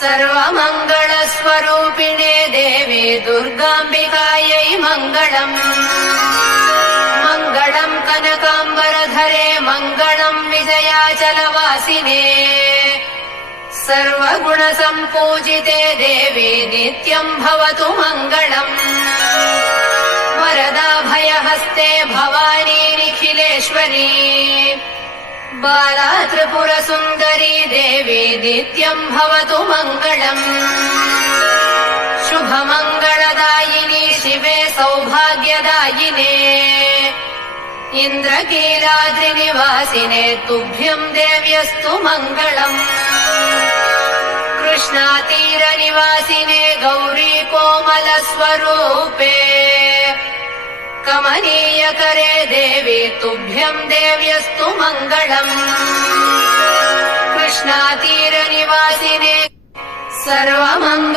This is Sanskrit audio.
सर्वमङ्गलस्वरूपिणे देवी दुर्गाम्बिकायै मङ्गलम्। मङ्गलम् कनकाम्बरधरे मङ्गलम् विजयाचलवासिने। सर्वगुणसम्पूजिते देवी नित्यम् भवतु मङ्गलम्। वरदाभयहस्ते भवानी निखिलेश्वरी। बाला त्रिपुरसुन्दरी देवी नित्यम् भवतु मङ्गलम्। शुभमङ्गलदायिनी शिवे सौभाग्यदायिने। इन्द्रकीलाद्रिनिवासिने तुभ्यम् देव्यस्तु मङ्गलम्। कृष्णातीरनिवासिने गौरी कोमलस्वरूपे। कमनीयकरे देवी तुभ्यम् देव्यस्तु मङ्गलम्। कृष्णातीरनिवासिने सर्वमङ्गल